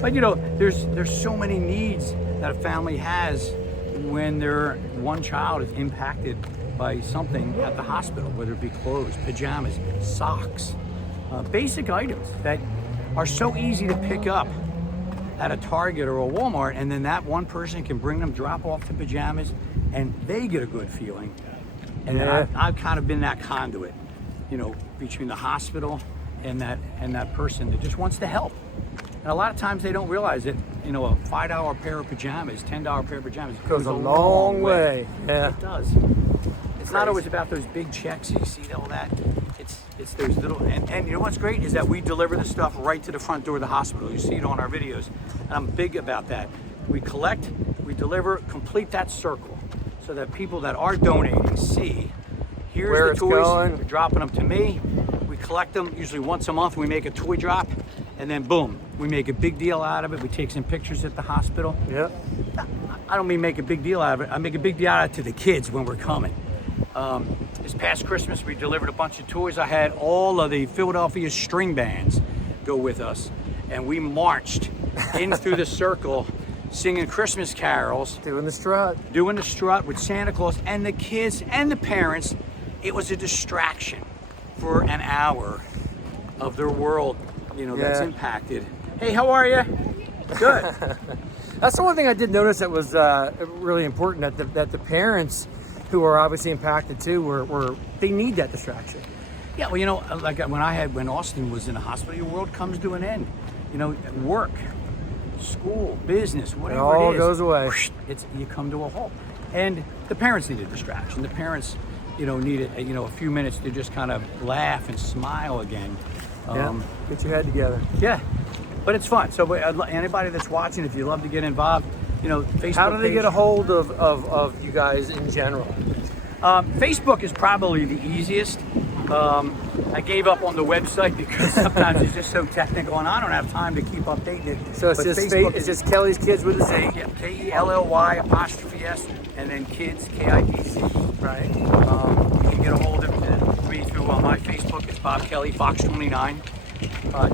But you know, there's so many needs that a family has when their one child is impacted by something at the hospital, whether it be clothes, pajamas, socks, basic items that are so easy to pick up at a Target or a Walmart, and then that one person can bring them, drop off the pajamas, and they get a good feeling. And then I've kind of been that conduit, you know, between the hospital and that person that just wants to help. And a lot of times they don't realize that, you know, a $5 pair of pajamas, $10 pair of pajamas goes a long way. Yeah, it does. It's not always about those big checks. You see all that. It's those little, and you know what's great is that we deliver the stuff right to the front door of the hospital. You see it on our videos. And I'm big about that. We collect, we deliver, complete that circle so that people that are donating see, here's where the it's toys, going. they're dropping them to me. We collect them usually once a month. We make a toy drop, and then boom, we make a big deal out of it. We take some pictures at the hospital. Yeah. I don't mean make a big deal out of it. I make a big deal out of it to the kids when we're coming. This past Christmas, we delivered a bunch of toys. I had all of the Philadelphia string bands go with us, and we marched in through the circle, singing Christmas carols. Doing the strut. Doing the strut with Santa Claus and the kids and the parents. It was a distraction for an hour of their world, you know, that's impacted. Hey, how are you? Good. That's the one thing I did notice that was really important, that the parents who are obviously impacted too, were they need that distraction. Yeah, well, you know, like when Austin was in the hospital, your world comes to an end. You know, work, school, business, whatever it all is, goes away. You come to a halt. And the parents need a distraction. The parents, you know, need a few minutes to just kind of laugh and smile again. Get your head together. Yeah, but it's fun. So anybody that's watching, if you love to get involved, you know, Facebook. How do they get a hold of you guys in general? Facebook is probably the easiest. I gave up on the website because sometimes it's just so technical, and I don't have time to keep updating it. So it's just it's just Kelly's Kidz with a Z. Yeah, Kelly_S, and then Kidz, KIDZ. Right. You can get a hold of me through my Facebook. It's Bob Kelly Fox 29.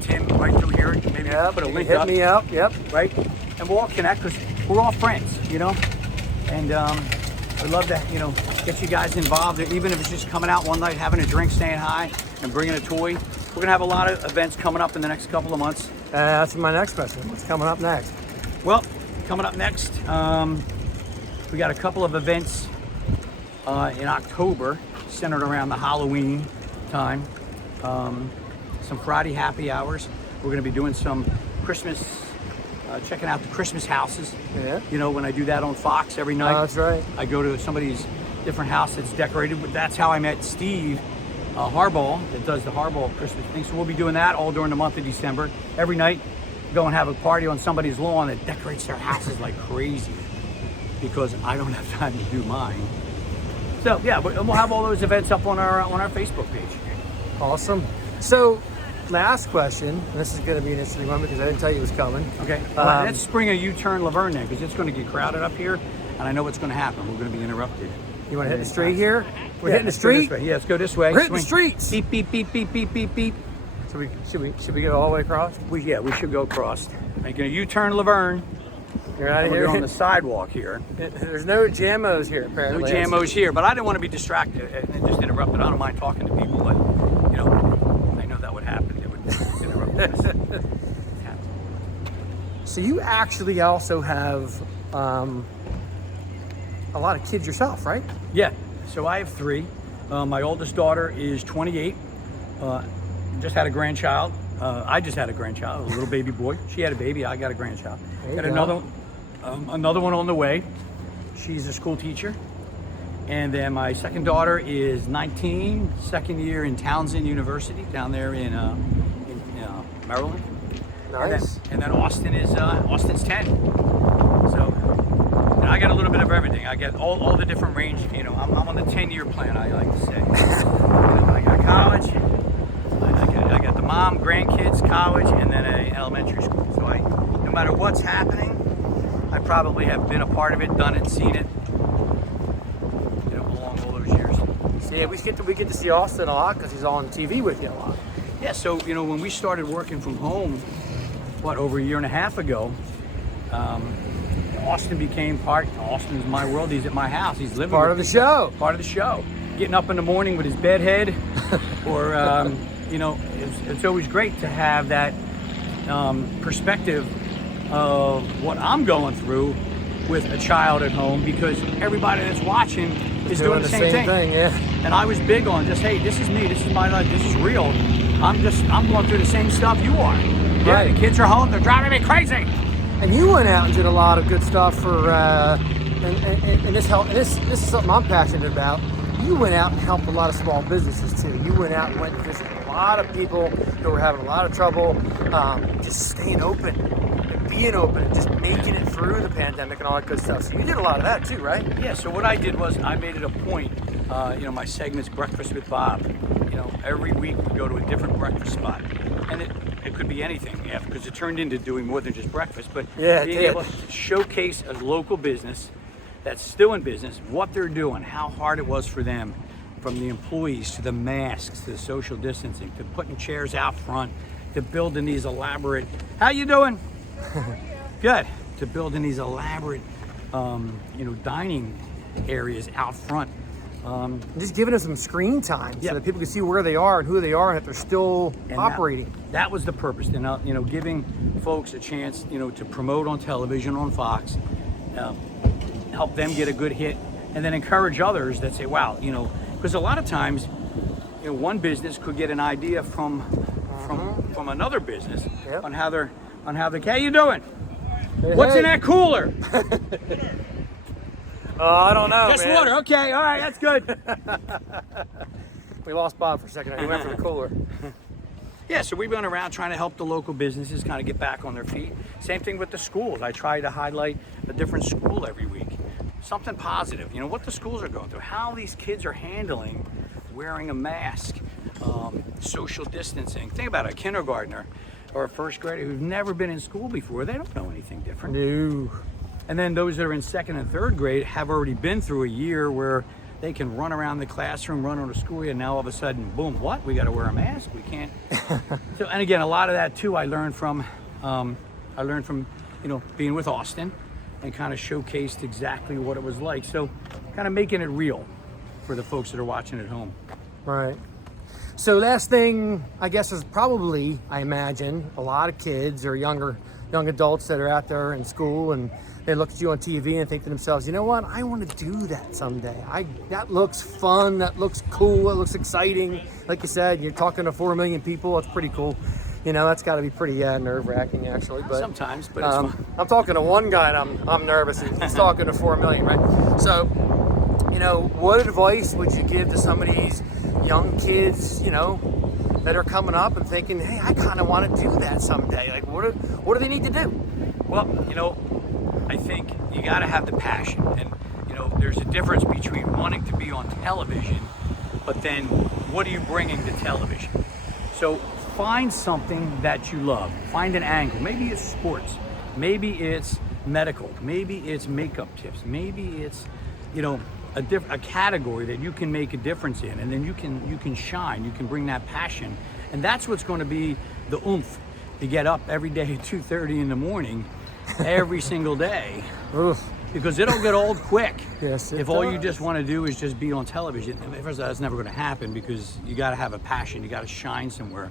Tim, right through here. Maybe put a link hit up. me up. Yep. Right. And we'll all connect because we're all friends, you know. And I'd love to, you know, get you guys involved, even if it's just coming out one night, having a drink, saying hi, and bringing a toy. We're gonna have a lot of events coming up in the next couple of months. That's my next question. What's coming up next? Well, coming up next, we got a couple of events in October centered around the Halloween time. Some Friday happy hours. We're gonna be doing some Christmas, checking out the Christmas houses. Yeah. You know, when I do that on Fox every night. That's right. I go to somebody's different house that's decorated. But that's how I met Steve Harbaugh, that does the Harbaugh Christmas thing. So we'll be doing that all during the month of December. Every night, go and have a party on somebody's lawn that decorates their houses like crazy, because I don't have time to do mine. So yeah, we'll have all those events up on our Facebook page. Awesome. So, last question, and this is going to be an interesting one because I didn't tell you it was coming. Okay, let's spring a U-turn Laverne then, because it's going to get crowded up here, and I know what's going to happen. We're going to be interrupted. You want to hit the street here? We're hitting the street? Yeah, let's go this way. We're hitting the streets! Beep, beep, beep, beep, beep, beep, beep. So should we go all the way across? We should go across. Making a U-turn Laverne. You're out of here. We're on the sidewalk here. There's no jamos here, apparently. No jamos here, but I didn't want to be distracted and just interrupted. I don't mind talking to people, but, you know, I know that would happen. It would interrupt us. So you actually also have a lot of kids yourself, right? Yeah, so I have 3. My oldest daughter is 28. Just had a grandchild. I just had a grandchild, a little baby boy. She had a baby, I got a grandchild. Got another one on the way. She's a school teacher. And then my second daughter is 19, second year in Townsend University down there in Maryland. Nice. And then Austin's 10. So I got a little bit of everything. I get all the different range. You know, I'm on the 10-year plan, I like to say. I got college. I got the mom, grandkids, college, and then an elementary school. So no matter what's happening, I probably have been a part of it, done it, seen it, you know, along all those years. So yeah, we get to see Austin a lot because he's on TV with you a lot. Yeah, so, you know, when we started working from home, over a year and a half ago, Austin became part. Austin's my world. He's at my house. He's living Part of the show. Part of the show. Getting up in the morning with his bed head, or it's always great to have that perspective of what I'm going through with a child at home, because everybody that's watching is doing the same thing. Yeah. And I was big on just, hey, this is me, this is my life, this is real. I'm going through the same stuff you are. Yeah, Right. the kids are home, they're driving me crazy. And you went out and did a lot of good stuff for, and this is something I'm passionate about. You went out and helped a lot of small businesses too. You went out and went and visited a lot of people who were having a lot of trouble, just staying open and being open and just making it through the pandemic and all that good stuff. So you did a lot of that too, right? Yeah, so what I did was I made it a point, my segment's Breakfast with Bob. Every week we go to a different breakfast spot. And it could be anything, yeah, because it turned into doing more than just breakfast, but being able to showcase a local business that's still in business, what they're doing, how hard it was for them, from the employees to the masks to the social distancing to putting chairs out front to building these elaborate, how you doing? Good. To building these elaborate, dining areas out front. Just giving us some screen time so that people can see where they are and who they are and if they're still operating. That was the purpose. And giving folks a chance, to promote on television, on Fox, help them get a good hit, and then encourage others that say, wow, because a lot of times, one business could get an idea from another business on how they're how you doing? What's in that cooler? I don't know, Just man. water. Okay, all right, that's good. We lost Bob for a second. He went for the cooler. Yeah, so we've been around trying to help the local businesses kind of get back on their feet. Same thing with the schools. I try to highlight a different school every week. Something positive, what the schools are going through, how these kids are handling wearing a mask, social distancing. Think about a kindergartner or a first grader who's never been in school before. They don't know anything different. No. And then those that are in second and third grade have already been through a year where they can run around the classroom, run on the school year, and now all of a sudden, boom, what? We got to wear a mask? We can't. So, and again, a lot of that too, I learned from being with Austin and kind of showcased exactly what it was like. So kind of making it real for the folks that are watching at home. Right. So last thing, I guess, is probably, I imagine, a lot of kids or young adults that are out there in school and they look at you on TV and think to themselves, you know what, I want to do that someday. That looks fun, that looks cool, it looks exciting. Like you said, you're talking to 4 million people, that's pretty cool. That's got to be pretty nerve-wracking, actually. But sometimes, but it's fun. I'm talking to one guy and I'm nervous. He's talking to 4 million, right? So, what advice would you give to some of these young kids, that are coming up and thinking, hey, I kind of want to do that someday? Like, what do they need to do? Well, I think you got to have the passion, and there's a difference between wanting to be on television, but then what are you bringing to television? So find something that you love. Find an angle. Maybe it's sports. Maybe it's medical. Maybe it's makeup tips. Maybe it's a category that you can make a difference in, and then you can shine. You can bring that passion, and that's what's going to be the oomph to get up every day at 2:30 in the morning. Every single day. Oof. Because it'll get old quick. Yes, if all you just want to do is just be on television. First of all, that's never going to happen, because you got to have a passion. You got to shine somewhere.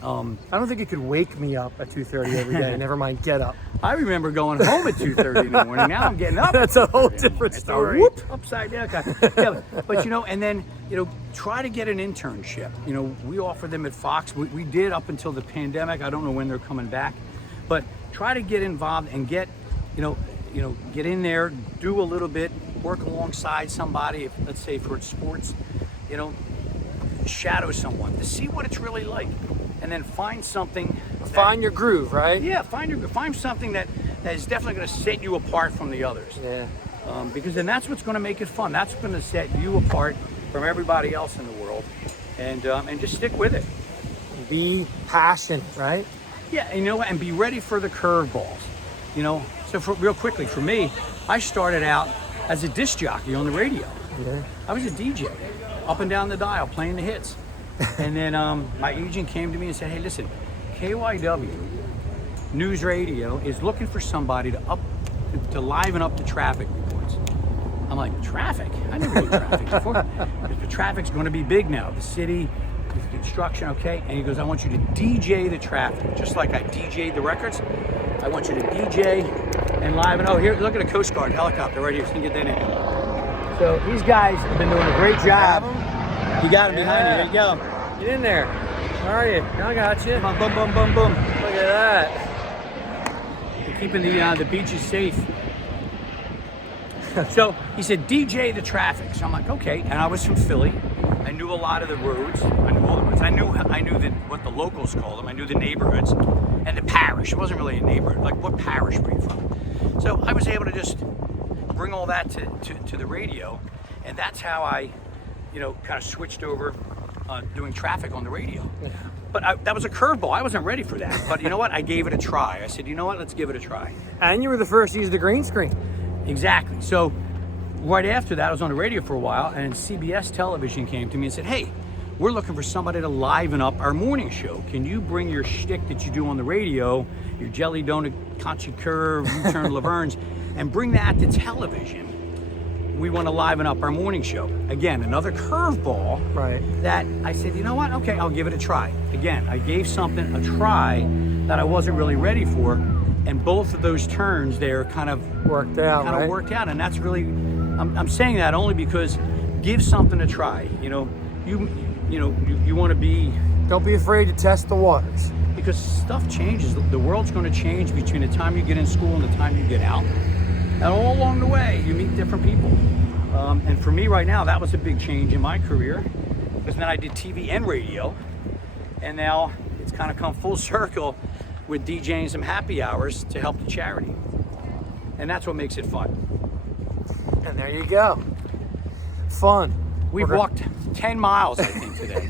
I don't think it could wake me up at 2:30 every day. Never mind get up. I remember going home at 2:30 in the morning. Now I'm getting up. That's a whole different story. Whoop, upside down. Yeah, but and then try to get an internship. We offer them at Fox. We did up until the pandemic. I don't know when they're coming back, but try to get involved and get get in there, do a little bit, work alongside somebody. If, let's say for sports, shadow someone to see what it's really like, and then find something. Find your groove, right? Yeah, find something that is definitely going to set you apart from the others. Yeah. Because then that's what's going to make it fun. That's going to set you apart from everybody else in the world, and just stick with it. Be passionate, right? Yeah, and be ready for the curveballs. So real quickly, for me, I started out as a disc jockey on the radio. Yeah. I was a DJ, up and down the dial, playing the hits. And then my agent came to me and said, hey, listen, KYW news radio is looking for somebody to liven up the traffic reports. I'm like, traffic? I never did traffic before. The traffic's going to be big now. The city, the construction, okay? And he goes, I want you to DJ the traffic, just like I DJ'd the records. I want you to DJ and liven. Oh, here, look at a Coast Guard helicopter right here. So you can get that in. So these guys have been doing a great job. You got him behind you. There you go. Get in there. Where are you? I got you. Come on, boom, boom, boom, boom. Look at that. You're keeping the beaches safe. So he said, DJ the traffic. So I'm like, okay. And I was from Philly. I knew a lot of the roads. I knew all the roads. I knew what the locals call them. I knew the neighborhoods and the parish. It wasn't really a neighborhood. Like, what parish were you from? So I was able to just bring all that to the radio. And that's how I, kind of switched over doing traffic on the radio. But that was a curveball. I wasn't ready for that. But you know what? I gave it a try. I said, you know what? Let's give it a try. And you were the first to use the green screen. Exactly. So right after that, I was on the radio for a while, and CBS television came to me and said, hey, we're looking for somebody to liven up our morning show. Can you bring your shtick that you do on the radio, your jelly donut, concha curve, U-turn Laverne's, and bring that to television? We want to liven up our morning show. Again, another curveball. Right. That I said, you know what? Okay, I'll give it a try. Again, I gave something a try that I wasn't really ready for. And both of those turns there kind of worked out, right? Worked out, and that's really, I'm saying that only because give something a try. You want to be. Don't be afraid to test the waters. Because stuff changes. The world's going to change between the time you get in school and the time you get out. And all along the way, you meet different people. And for me right now, that was a big change in my career. Because then I did TV and radio. And now it's kind of come full circle with DJing some happy hours to help the charity. And that's what makes it fun. And there you go. Fun. We've walked 10 miles, I think, today.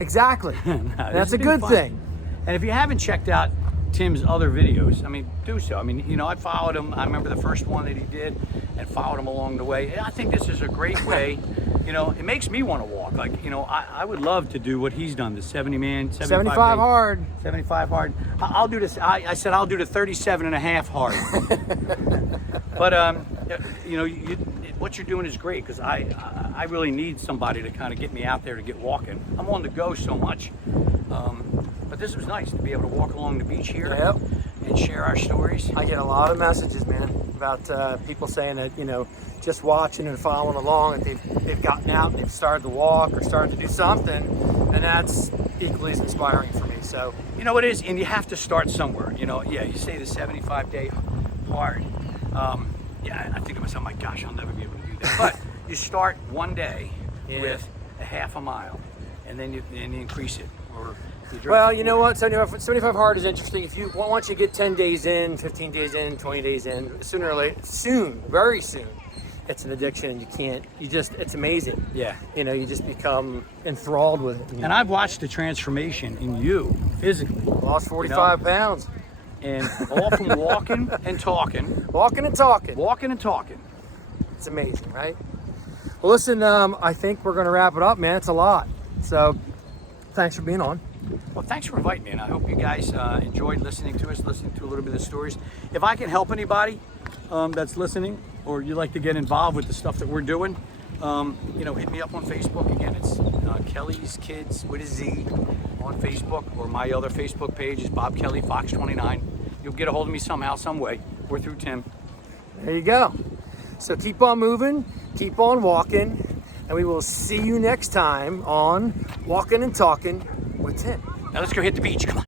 Exactly. That's a good thing. And if you haven't checked out Tim's other videos, do so. I followed him. I remember the first one that he did and followed him along the way. I think this is a great way. It makes me want to walk. I would love to do what he's done, the 75 hard. 75 hard. I'll do this. I said I'll do the 37 and a half hard. But, what you're doing is great, because I really need somebody to kind of get me out there to get walking. I'm on the go so much. But this was nice to be able to walk along the beach here. Yep. And share our stories. I get a lot of messages, man, about people saying that, just watching and following along, that they've gotten out and they've started to walk or started to do something, and that's equally as inspiring for me. So it is, and you have to start somewhere. You say the 75-day part. I think to myself, my gosh, I'll never be able to do that. But you start one day with a half a mile, and then you increase it. Well, you know what? 75 hard is interesting. Once you get 10 days in, 15 days in, 20 days in, sooner or later, very soon, it's an addiction, and it's amazing. Yeah. You just become enthralled with it. And I've watched the transformation in you physically. Lost 45 pounds. And all from walking and talking. Walking and talking. Walking and talking. It's amazing, right? Well, listen, I think we're going to wrap it up, man. It's a lot. So thanks for being on. Well, thanks for inviting me, and I hope you guys enjoyed listening to us, listening to a little bit of the stories. If I can help anybody that's listening, or you like to get involved with the stuff that we're doing, hit me up on Facebook. Again, it's Kelly's Kidz with a Z on Facebook, or my other Facebook page is Bob Kelly Fox 29. You'll get a hold of me somehow, some way, or through Tim. There you go. So keep on moving, keep on walking, and we will see you next time on Walkin' and Talkin' with Tim. Now let's go hit the beach. Come on.